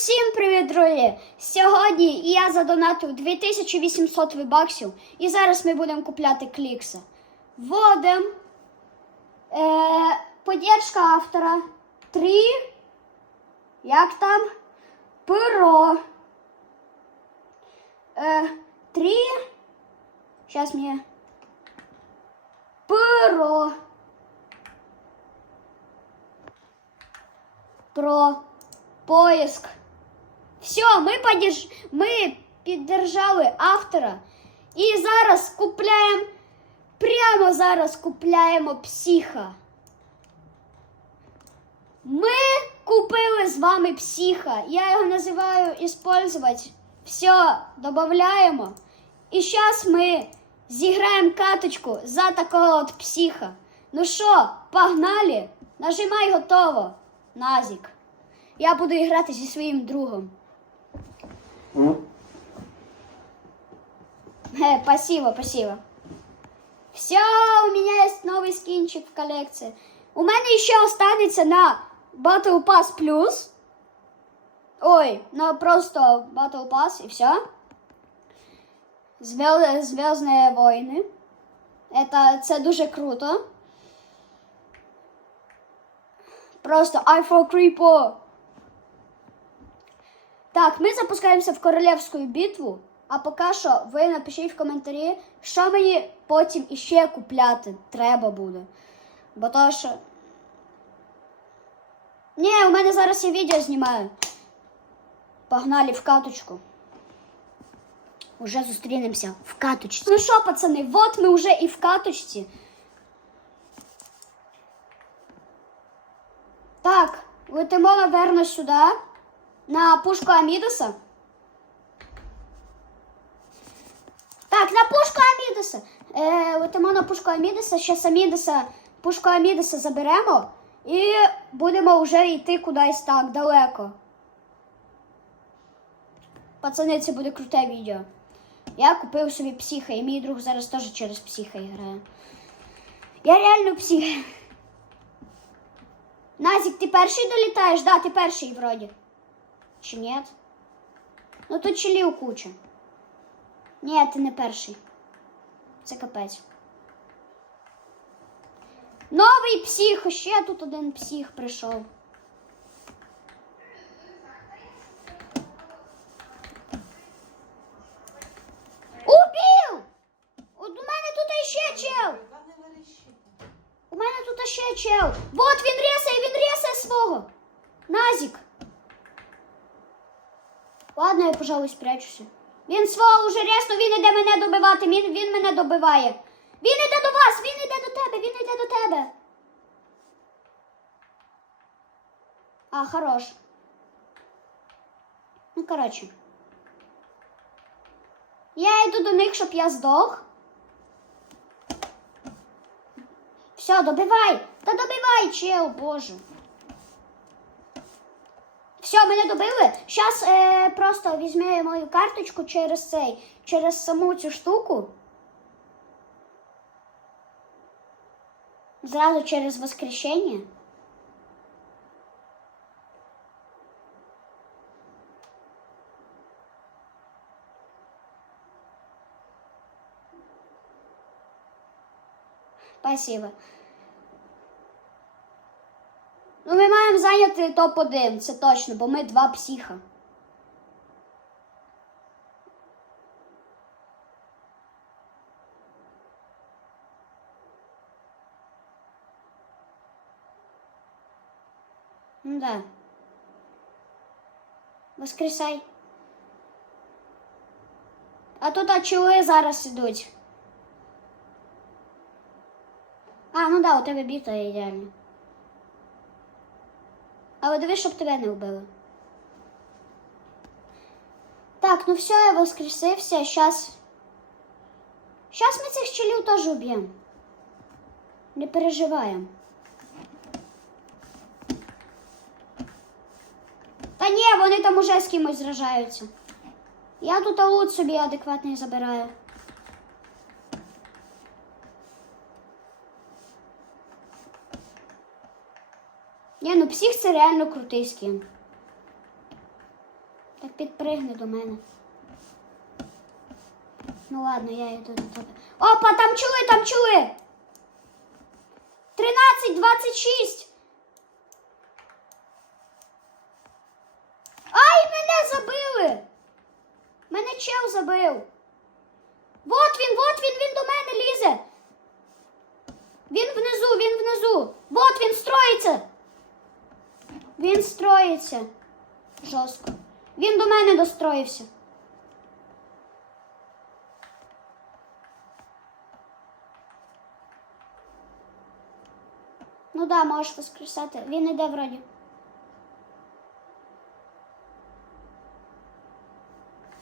Всім привіт, друзі! Сьогодні я задонатив 2800 вибаксів і зараз ми будемо купляти клікси. Вводим е, поддержка автора 3. Як там? Перо. Е, 3. Зараз мені. Перо. Про поиск. Все, ми, подерж... ми піддержали автора. І зараз купляємо. Прямо зараз купляємо психа. Ми купили з вами психа. Я його називаю использовать. Все, додаємо. І зараз ми зіграємо каточку за такого от психа. Ну що, погнали? Нажимай готово. Назік. Я буду грати зі своїм другом. Э, спасибо, спасибо. Все, у меня есть новый скинчик в коллекции. У мене ще останеться на Battle Pass Plus. Ой, на просто Battle Pass и все. Зв'яз... Зв'язні войни. Это, це дуже круто. Просто I for Creepo. Так, ми запускаємося в королівську битву. А поки що ви напишіть в коментарі, що мені потім іще купляти треба буде. Бо то що. Ні, у мене зараз я відео знімаю. Погнали в каточку. Уже зустрінемося в каточці. Ну що, пацани, от ми вже і в каточці. Так, летимо, наверно, сюди. На пушку Амідоса. Так, на пушку Амідоса. Е, летимо на пушку Амідоса. Зараз Амідоса, пушку Амідоса заберемо і будемо вже йти кудись так далеко. Пацани, це буде круте відео. Я купив собі психа, і мій друг зараз теж через психа грає. Я реально псих. Назік, ти перший долітаєш? Да, ти перший вроді. Чи ні? Ну тут челів куча. Ні, ти не перший. Це капець. Новий псих, ще тут один псих прийшов. Убив! От у мене тут ще чел. У мене тут ще чел. Вот він рісає свого. Назік. Ладно, я, пожалуй, спрячуся. Він свого уже рясно, він іде мене добивати, він, він мене добиває. Він іде до вас, він іде до тебе, він іде до тебе. А, хорош. Ну, коротше. Я йду до них, щоб я здох. Все, добивай! Та добивай, чел, боже. Все, мене добили. Зараз е, просто візьме мою карточку через цей, через саму цю штуку. Зразу через воскрешення. Спасибо. Ну, ми маємо зайняти топ-1, це точно, бо ми два психа. Ну да. Воскресай. А тут а чоли зараз ідуть. А, ну да, у тебе біта ідеально. Але дивись, щоб тебе не вбили. Так, ну все, я воскресився. Щас. Щас ми цих челів теж уб'ємо. Не переживаємо. Та ні, вони там уже з кимось зражаються. Я тут лут собі адекватний забираю. Ні, ну псих це реально крутий скін. Так підпригни до мене. Ну ладно, я йду до тебе. Опа, там чули, там чули. 13, 26. Ай, мене забили. Мене чел забив. Вот він, вот він, він до мене лізе. Він внизу, він внизу. Вот він строїться. Він строїться. Жорстко. Він до мене достроївся. Ну да, можеш воскресати. Він іде вроді.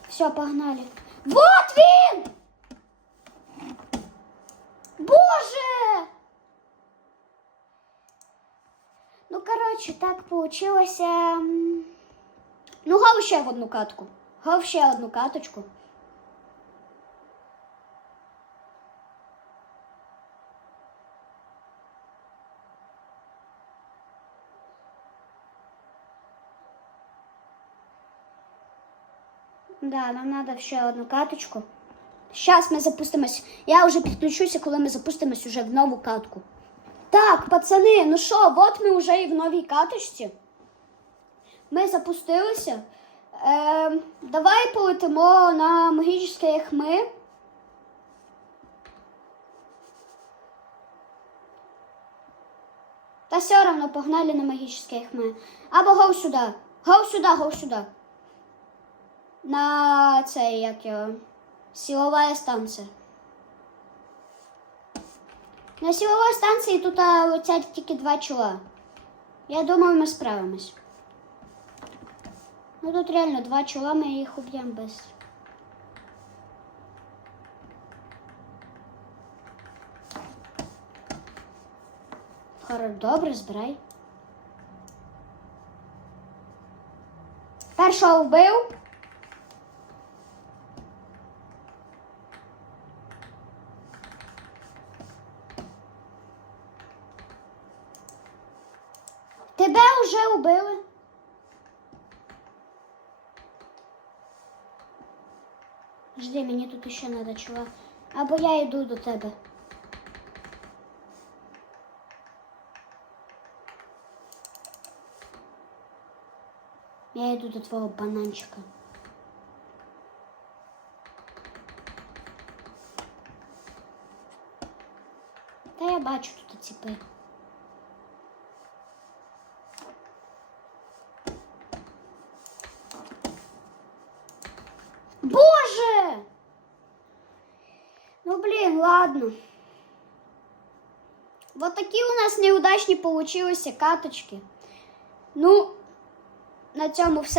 Все, погнали. Вот він! Боже! Ну, коротше, так получилося. Ну, гав ще в одну катку. Гав ще одну каточку. Да, нам надо ще одну каточку. Зараз ми запустимось. Я вже підключуся, коли ми запустимось уже в нову катку. Так, пацани, ну що, от ми вже і в новій каточці. Ми запустилися. Е, давай полетимо на магічне хми. Та все равно погнали на магічне хми. Або гов сюди. Гов сюди, гов сюди. На цей, як його, силова станція. На силовій станції тут летять тільки два чола. Я думаю, ми справимось. Ну тут реально два чола, ми їх уб'ємо без. Хоро, добре, збирай. Першого вбив. Тебе вже убили. Жди, мені тут ще треба, чувак. Або я йду до тебе. Я йду до твого бананчика. Та я бачу тут ціпи. Боже! Ну, блин, ладно. Вот такие у нас неудачні получилися каточки. Ну, на цьому все.